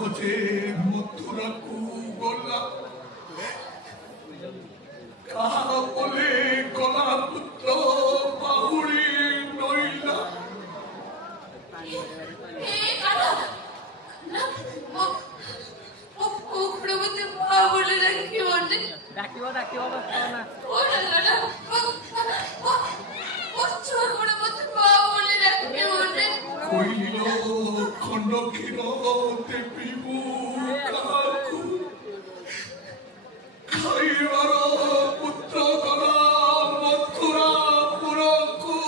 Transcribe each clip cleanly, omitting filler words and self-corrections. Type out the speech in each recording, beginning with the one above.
ସହଜେ ମଥୁରାକୁ ଗଲା କାହାର ବୋଲେ ଗଲା ପୁତ୍ର ବାହୁଳି ନଇଲା କହିଲ ଖଣ୍ଡ କ୍ଷୀର ଦେବିବୁ କାହାକୁ ଖାଇବାର ପୁତ୍ର ଗଲା ମଥୁରାପୁରକୁ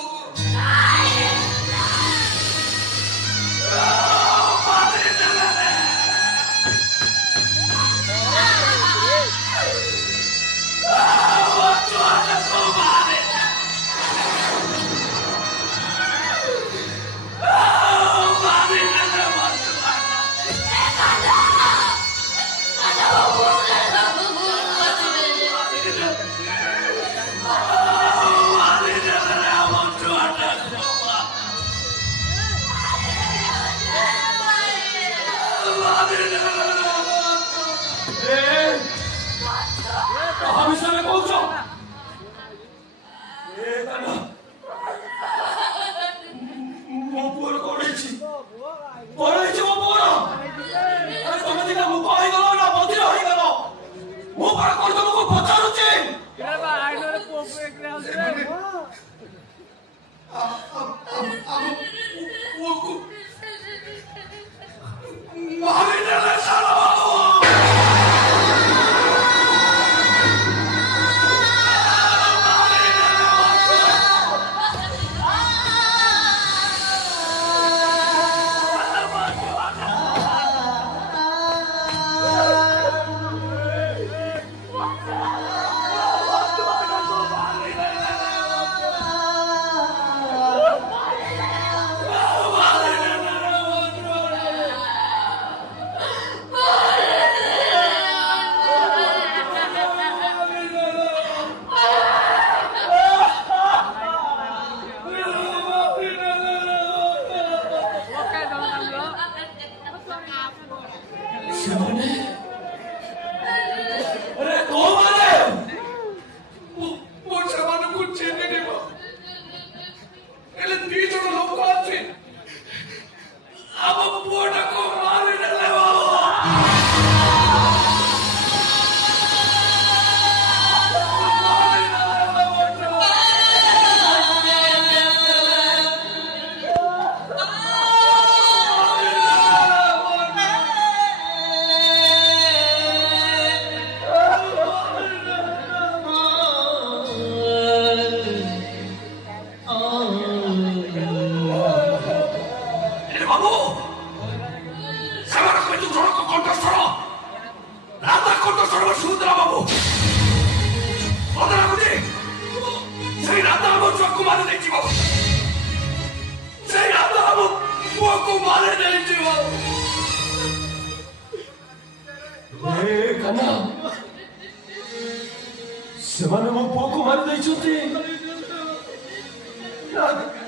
ସେମାନେ ମୋ ପୁଅକୁ ମାରି ଦେଇଛନ୍ତି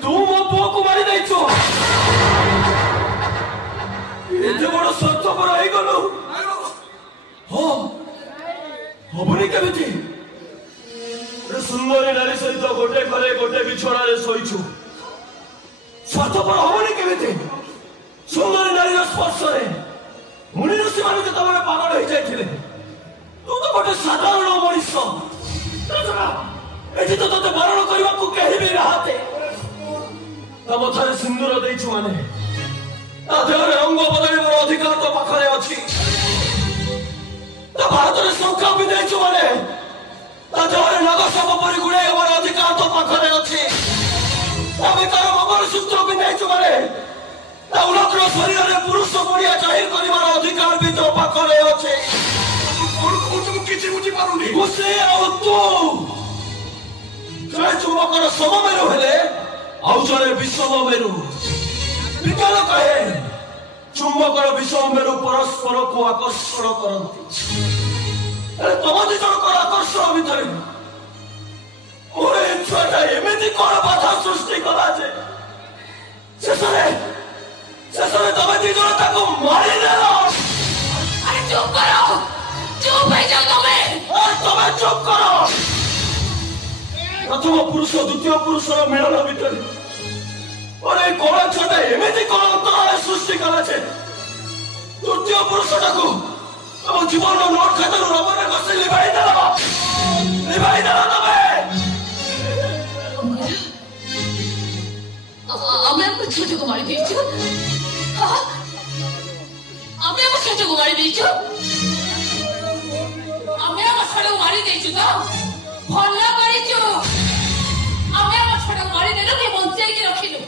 ତୁ ମୋ ପୁଅକୁ ମାରି ଦେଇଛୁ ଏତେ ବଡ ସ୍ୱାର୍ଥପର ହେଇଗଲୁ ହଁ ହବନି କେମିତି ସୁନ୍ଦରୀ ନାରୀ ସହିତ ଗୋଟେ ଘରେ ଗୋଟେ ବିଛଣାରେ ଶୋଇଛୁ ସ୍ୱାର୍ଥପର ହବନି କେମିତି ସୁନ୍ଦରୀ ନାରୀର ସ୍ପର୍ଶରେ ମୁନି ଋଷିମାନେ ଯେତେବେଳେ ପାଗଳ ହେଇଯାଇଥିଲେ ତୁ ତ ଗୋଟେ ସାଧାରଣ ମଣିଷ ଏଠି ତ ତତେ ବାରଣ କରିବାକୁ କେହି ବି ନାହାନ୍ତି ତା ମଥାରେ ସିନ୍ଦୁର ଦେଇଛୁ ମାନେ ତା ଦେହରେ ରଙ୍ଗ ବଦଳିବାର ଅଧିକାର ତୋ ପାଖରେ ଅଛି ତା ଭାରତରେ ଶଙ୍ଖା ପିନ୍ଧାଇଛୁ ମାନେ ତା ଦେହରେ ନାଗସାପ ପରି ଗୁଡ଼ାଇ ହେବାର ଅଧିକାର ତୋ ପାଖରେ ଅଛି ତା ବେକାର ମଙ୍ଗଳସୂତ୍ର ପିନ୍ଧାଇଛୁ ମାନେ ତା ଉଲଗ୍ନ ଶରୀରରେ ପୁରୁଷ ପଡ଼ିଆ ଜାହିର କରିବାର ଅଧିକାର ବି ତୋ ପାଖରେ ଅଛି କିଛି ବୁଝିପାରୁନି ସେ ଆଉ ତୁ ଜଣେ ଚୁମ୍ବକର ସମମେରୁ ହେଲେ ଆଉ ଜଣେ ବିଷମମେରୁ ବିଜ୍ଞାନ କହେ ଚୁମ୍ବକର ବିଷମମେରୁ ପରସ୍ପରକୁ ଆକର୍ଷଣ କରନ୍ତି ତମ ଦି ଜଣଙ୍କର ଆକର୍ଷଣ ଭିତରେ ମୋର ଏ ଛୁଆଟା ଏମିତି କଣ ବାଧା ସୃଷ୍ଟି କଲା ଯେ ଶେଷରେ ତମେ ଦି ଜଣ ତାକୁ ମାରିଦେଲ चुप करो, चुप है जाओ तुम्हें चुप करो। प्रथम पुरुष द्वितीय पुरुष मिलन भितर और कला छटा एमती कौन अंतराल सृष्टि कला तृतीय पुरुषटा को आम जीवन नोट खातर रबर कष्ट लिभाई देल हमें हमको छोटे को मारी देचो, हमें हमको छोटे को मारी देचो, हमें हमको छोटे को मारी देचो तो भला करिचो, हमें हमको छोटे को मारी देलो कि बंचाई के रखिलो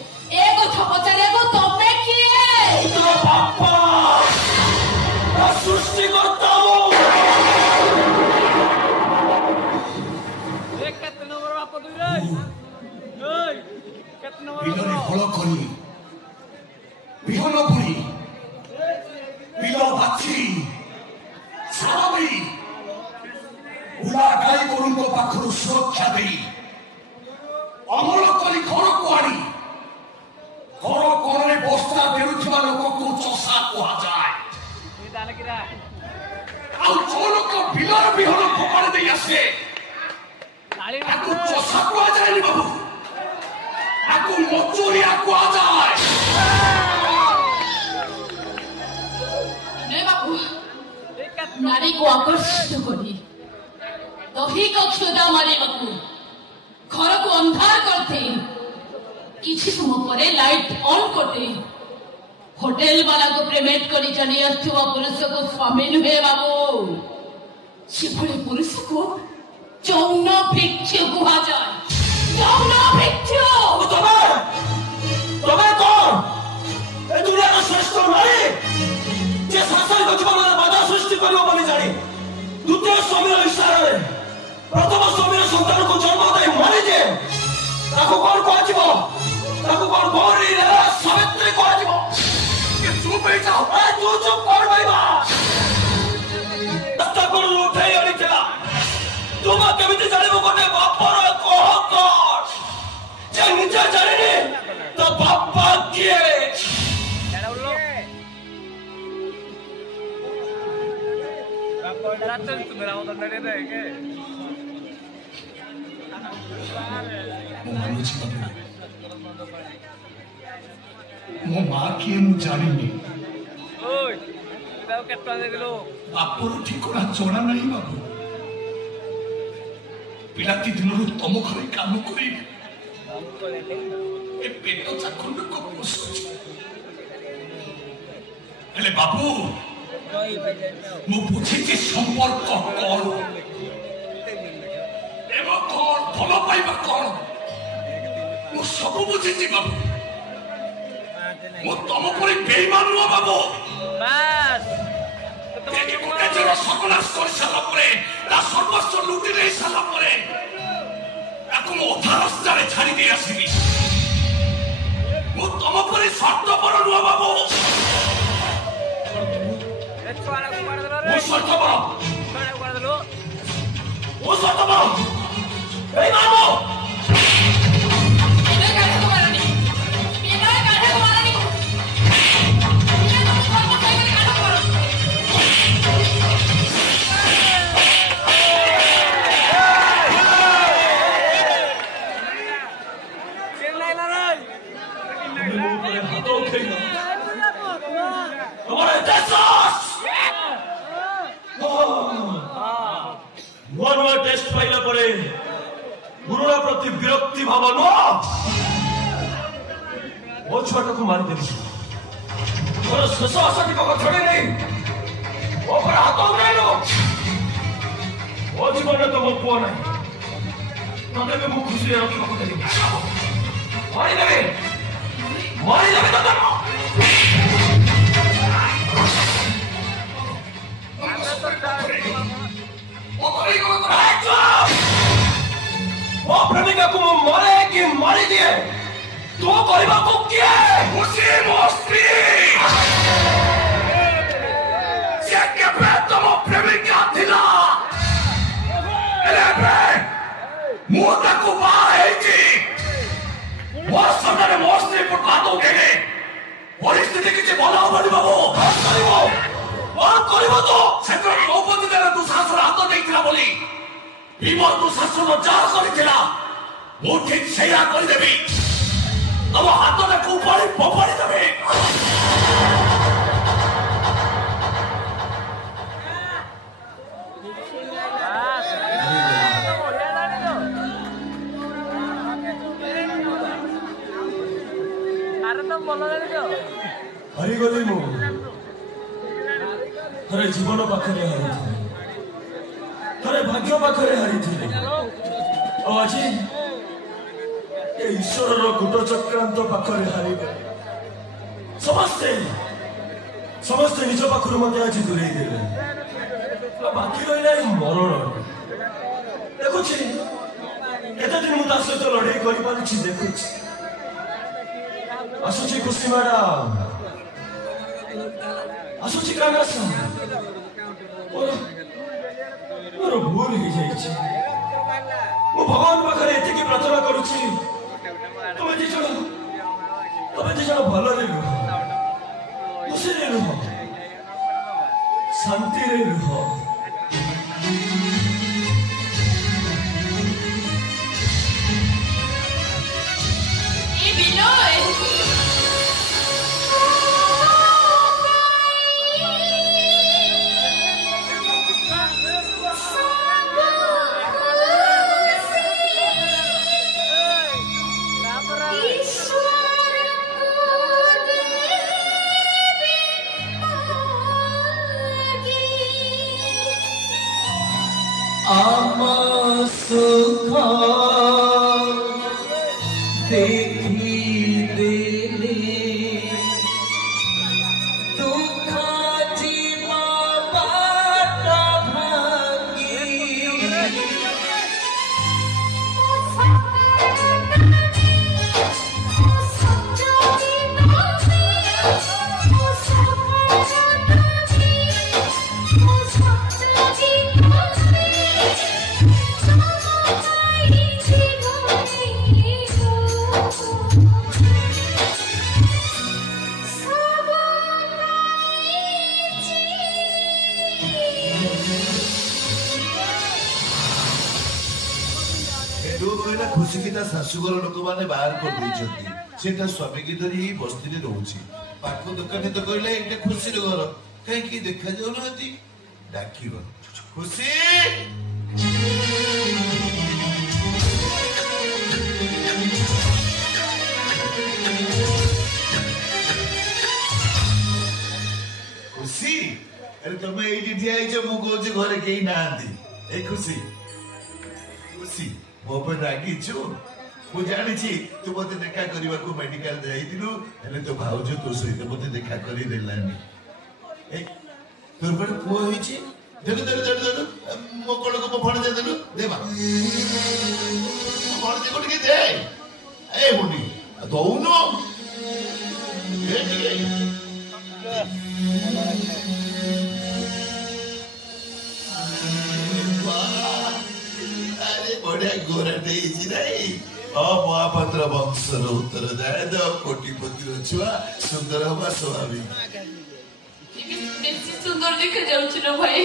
एक कथा पचारे को तमे किए तो बापा ना सृष्टि करता हूँ एक कितने नंबर बापा तू रे कितने नंबर बिलरे हल करी बिहन बुणी बिल बाछी सारी उड़ा गाई गोरु पाखर सुरक्षा दे अमल करी घर को आनी घर कोणे बस्ता बेरुवा लोक को चषा कह जाए जो लोक बिलर बिहन फोपाड़ी दे आसे चषा कह जाए बाबू आपको मचुरिया कह जाए नहीं बाबू नारी को आकर्षित करी दही को क्षुदा मारे बाबू घर को अंधार करते किसी समय परे लाइट ऑन करते होटल वाला को पेमेंट करी चली आसुवा पुरुष को स्वामी नुहे बाबू शिवले पुरुष को चौन भिक्षु कहा जाए चौन भिक्षु तुम्हें कौन ए दुनिया का श्रेष्ठ नारी जे सांसारिक जीवन में बाधा सृष्टि करियो बोली जानी द्वितीय स्वामीर इशारा प्रथम स्वामीर संतान को जन्म दे मारी जे ताको कौन कहजिबो ताको कौन गौरी लीला सावित्री कहजिबो के चुप हो जाओ ए तू चुप कर भाईबा दत्ता को उठाई आनी चला तुम केमिति जानिबो कोने बापर कहकर जे निजे जानिनी तो बापा किए एड़ा उल्लो बापा एड़ा चल तू मेरा उधर नड़े दे के मो माँ किए मु जानी ओय इदाव केट्टा दे दिलो बापर ठिकरा जଣା नहीं बाबू पिलाती दिनरू तम घरे काम करी ए पेट चाखंड को पोषुची हेले बाबू मु बुझिची संपर्क कौन एवं कौन भल पाइबा कौन मु सब बुझिची बाबू मु तम परी बेईमान नुह बाबू बस देखि गोटे जन सर्वनाश कर सारा परे ता सर्वस्व लुटी ले सारा परे ताको मु अधा रास्तारे छाड़ी दे आसीबी मु तम परी स्वार्थपर नुह बाबू ए छुआड़ा को मार देलो मु रे स्वार्थपर छुआड़ा को मार देलो वो स्वार्थपर ए मानो ये काहे को मारनी ये काहे को मारनी ये तो कर्म काहे काहे करो चिल्लाई ला रे हाथ उठेगा हमारे देशस वन वन टेस्ट पाइला परे गुरुरा प्रति विरक्ति भाव न वो छोटा को मारी देली और शेष आशा को छोड़ी नहीं वो पर हाथ उठाई लो वो जीवन में तो वो पुआ नहीं तब भी मुझ खुशी रखी को देली मारी देवी तो तुम वो प्रेमिका को मारे कि मारी दिए तो कहवा को किए खुशी मस्ती से केबे तम प्रेमिका थिला एले बे मु ताको बाहे छी वो सामने मस्ती पर बात हो गए परिस्थिति किछि भला होबनी बाबू करिबो तो ବିମଳ ଶାସନ ଯାହା କରିଥିଲା ମୁଁ ଠିକ ସେଇଆ କରିଦେବି। ଆମ ହାତଟାକୁ ଉପରି ପପାଡ଼ି ଦେବି। ହାରିଗଲି ମୁଁ ଥରେ ଜୀବନ ପାଖରେ ହାରିଥିଲି, ଥରେ ଭାଗ୍ୟ ପାଖରେ ହାରିଥିଲି, ଆଉ ଆଜି ଏ ଈଶ୍ୱରର କୂଟ ଚକ୍ରାନ୍ତ ପାଖରେ ହାରିଗଲି। ସମସ୍ତେ ନିଜ ପାଖରୁ ମତେ ଆଜି ଦୂରେଇ ଦେଲେ, ବାକି ରହିଲା ଏଇ ମରଣ। ଦେଖୁଛି କେତେ ଦିନ ମୁଁ ତା ସହିତ ଲଢେଇ କରିପାରୁଛି, ଦେଖୁଛି। ଆସୁଛି ଖୁସି ମ୍ୟାଡାମ, ଆସୁଛି କାନାସ, ମୋର ଭୁଲ ହେଇଯାଇଛି। ମୁଁ ଭଗବାନ ପାଖରେ ଏତିକି ପ୍ରାର୍ଥନା କରୁଛି, ତମେ ଦି ଜଣ ଭଲରେ ରୁହ, ଖୁସିରେ ରୁହ, ଶାନ୍ତିରେ ରୁହ। खुशी की शाशुघर लोक मैंने बाहर कर स्वामी की धरी बस्ती रोचे पाख दुकानी तो कहले ये खुशी घर कहीं देखा जाऊना डाक खुशी खुशी अरे तुम ये ठिया मुझे घरे कहीं ना खुशी खुशी मो पर रागिछु मु जानी तू मत देखा करने को मेडिकल जाइलु हेले तो भाउज तो सहित मत देखा करी देलानी तोर पर पुओ होइछि देलु देलु देलु देलु मो कोल को फोन दे देलु देबा फोन दे कोटी दे ए मुंडी दोउनो ए बढ़िया गोरा महापात्र वंशर उत्तरदाय कोटिपति छुआ सुंदर हवा स्वाभाविक सुंदर देखा जाउछि न भाई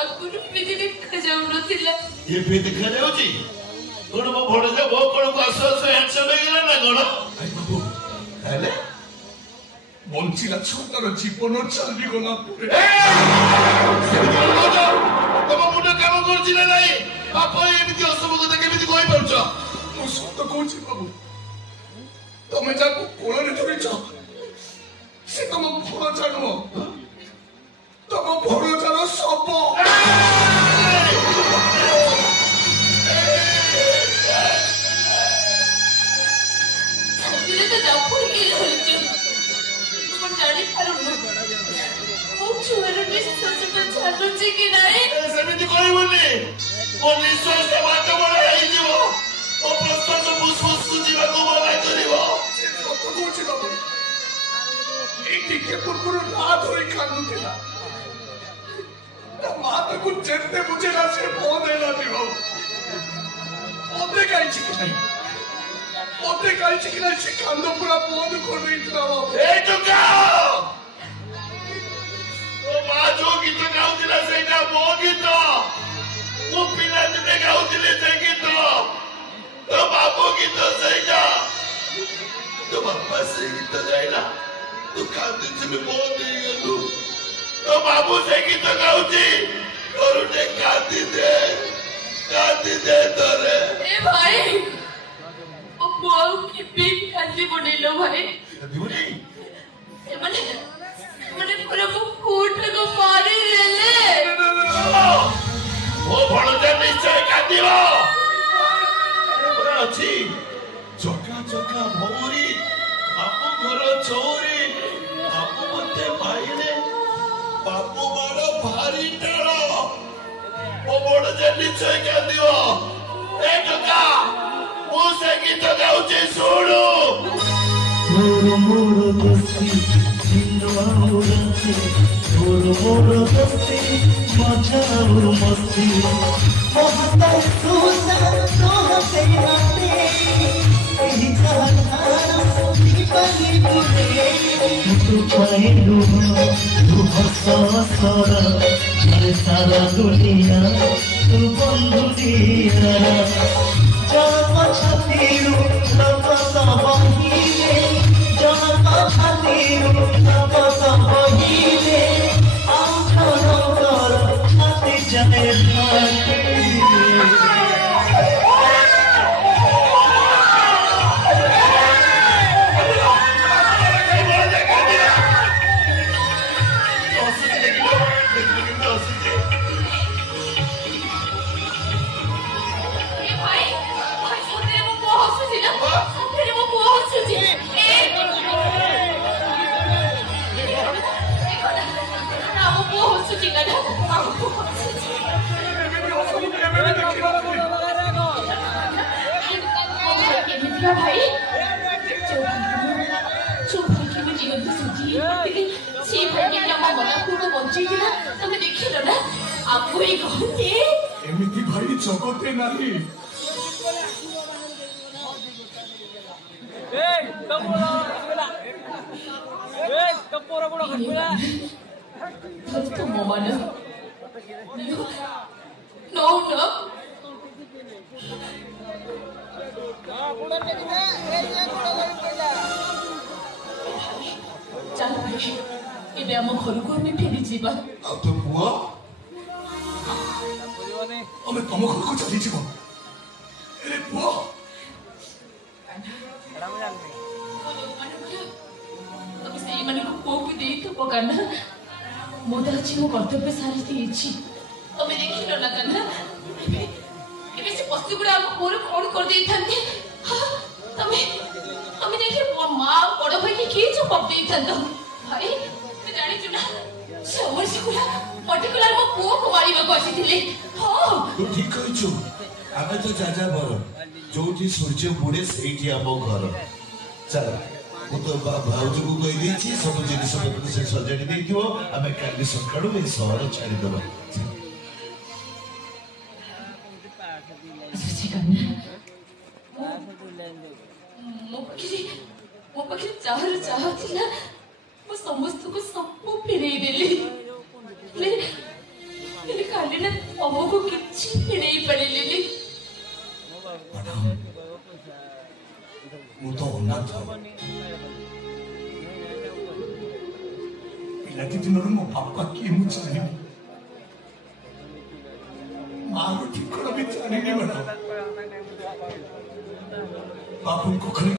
आगुरु पे देखा जाउ नथिला ये पे देखा जाउछि कोन मो भड़जा बो कोन को असस हैंडसम हे गेला ना कोन आई बाबू हेले बंचिला छोटर जीवन चलबी गला पुरे तम मुंड काम करछि ना नाही बाप एमिति असब कथा केमिति कहि परछ मु सत कहछि बाबू तमे जाको कोଳରେ धरिछ से तम भरजा नो तम भरजार सब दिले तो जापुर के होइछ मन जानि पारो मो छुएर विश्वास को छाडुछि कि नाही सेमिति कहबोनी ओ विश्वास से बात बोले आई जीवो ओ प्रश्वास फुसफुस को जीवा को बोला करिवो सत कहछि बाबू एटी के पुरपुर रात होई कांदुतिला माता को जेते मुझे ना से फोन देला दिवो ओते काईछि कि नाही ओते काईछि कि नाही से कांद पूरा बंद कर देइतला बाबू ए टुका ओ मां जो गीत गाउतिला सेटा मो गीत ମୁଁ ପିଲାଦିନେ ଗାଉଥିଲି ସେ ଗୀତ ତୋ ବାବୁ ଗୀତ ସେଇଟା ତୋ ବାପା ସେ ଗୀତ ଗାଇଲା ତୁ କାନ୍ଦିଥିଲୁ ବନ୍ଦ ହେଇଗଲୁ ତୋ ବାବୁ ସେ ଗୀତ ଗାଉଛି ତୋର ଟିକେ କାନ୍ଦି ଦେ ତୋରେ ए भाई ओ बोल की बिग खाली बनेलो भाई माने माने पूरा वो कोट को मारी देले ओ भणजा निश्चय कांदिबो ଅଛି ଚକା ଚକା ଭଉରୀ ବାପୁ ଘର ଚୌରୀ ବାପୁ ମତେ ପାଇଲେ ବାପୁ ମାଡ଼ ଭାରି ଟାଣ ଓ ଭଣଜା ନିଶ୍ଚୟ କାନ୍ଦିବ ଏ ଟୋକା ମୁଁ ସେ ଗୀତ ଗାଉଛି ଶୁଣୁ ମୋର ଦୋସ୍ତି ସିନ୍ଦୁଆଉରନ୍ତି ମୋର ଦୋସ୍ତି ମଜା ଆଉ ମସ୍ତି ମହତ ସୁନା ତୋହତେ ନାତେ ଏହି କହାନା ଦୀପାଲି ବୁଲେ ତୁ ପାଇଲୁ ତୁ ହସ ସର ଝରେ ସାରା ଦୁନିଆ ତୁ ବନ୍ଧୁ ଦିଆ ଜନ୍ମ ଛାତିରୁ ରକ୍ତ ବହିଲେ ଜନ୍ମ ଛାତିରୁ ରକ୍ତ ବହିଲେ ଆଉ ଜଣଙ୍କର ଛାତି ଯାଏ ଫାଟେ भाई चुप भाई में जीवन तो सोची लेकिन सी भाई के क्या मना पूरा बंची थी ना तुम देखिलो ना आपको ही कहते एमिति भाई जगते नाही तो मोबाइल नो नो चल भाई ଏବେ ଆମ ଘରକୁ ଆମେ ଫେରି ଯିବା ଆଉ ତୋ ପୁଅ ଆମେ ତମ ଘରକୁ ଚାଲିଯିବ ଏ ପୁଅ ତମେ ସେଇମାନଙ୍କୁ ପୁଅକୁ ଦେଇଥିବ କାହ୍ନା ମୁଁ ତ ଆଜି ମୋ କର୍ତ୍ତବ୍ୟ ସାରି ଦେଇଛି ତମେ ଦେଖିଲ ନା କାହ୍ନା ଏବେ ସେ ପଶୁଗୁଡ଼ା ଆମ ପୁଅରୁ କଣ କରିଦେଇଥାନ୍ତେ ତମେ ତମେ ଦେଖି ମା ବଡ଼ ଭାଇକି କିଏ ଜବାବ ଦେଇଥାନ୍ତ ଭାଇ ତୁ ଜାଣିଛୁ ନା ସେ ଅମରସିଗୁଡ଼ା ପର୍ଟିକୁଲାର ମୋ ପୁଅକୁ ମାରିବାକୁ ଆସିଥିଲେ ହଁ ତୁ ଠିକ କହିଛୁ ଆମେ ତ ଯାଜା ବର ଯୋଉଠି ସୂର୍ଯ୍ୟ ବୁଡେ ସେଇଠି ଆମ ଘର ଚାଲ ମୁଁ ତ ଭାଉଜକୁ କହିଦେଇଛି ସବୁ ଜିନିଷ ପତ୍ର ସେ ସଜାଡି ଦେଇଥିବ ଆମେ କାଲି ସକାଳୁ ଏଇ ସହର ଛାଡିଦବା ମୋ ପାଖରେ ଯାହାର ଚାହା ଥିଲା ମୁଁ ସମସ୍ତଙ୍କୁ ସବୁ ଫେରେଇ ଦେଲି ହେଲେ କାଲି ନା ତମକୁ କିଛି ଫେରେଇ ପାରିଲିନି ମୁଁ ତ ଅନାଥ ପିଲାଟି ଦିନରୁ ମୋ ବାପା କିଏ ମୁଁ ଜାଣିନି ମାର ଠିକଣା ବି ଜାଣିନି ମ୍ୟାଡାମ ବାବୁଙ୍କ ଘରେ